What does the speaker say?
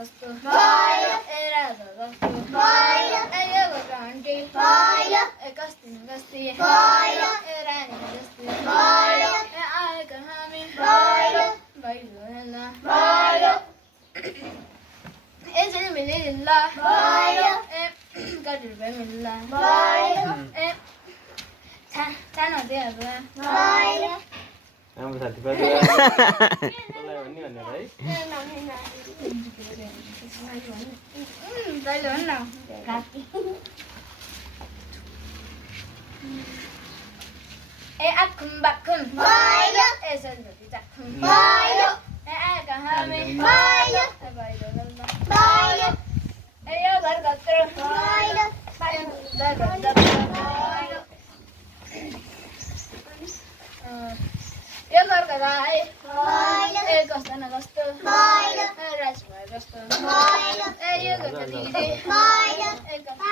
कस्तो ए राजा कस्तो ए यो घरको आन्टी ए कस्ती न कस्ती ए रानी जस्ती ए आएका हामी भैलो हेला ए झिलमिली हिल्ला ए गजुर भए मिल्ला ए सानो दिएला राम्रो साथीभाइ कसलाई भन्ने भनेर है तैँले भन् न ए आखुम बाखुम ए सन्जोती चाखुम ए आएका हामी ए भैलो गल्ला ए यो घर कत्रो यो घरको भाइ ए कस्तो न कस्तो राज भयो कस्तो ए यो घरको दिदी ए कस्तो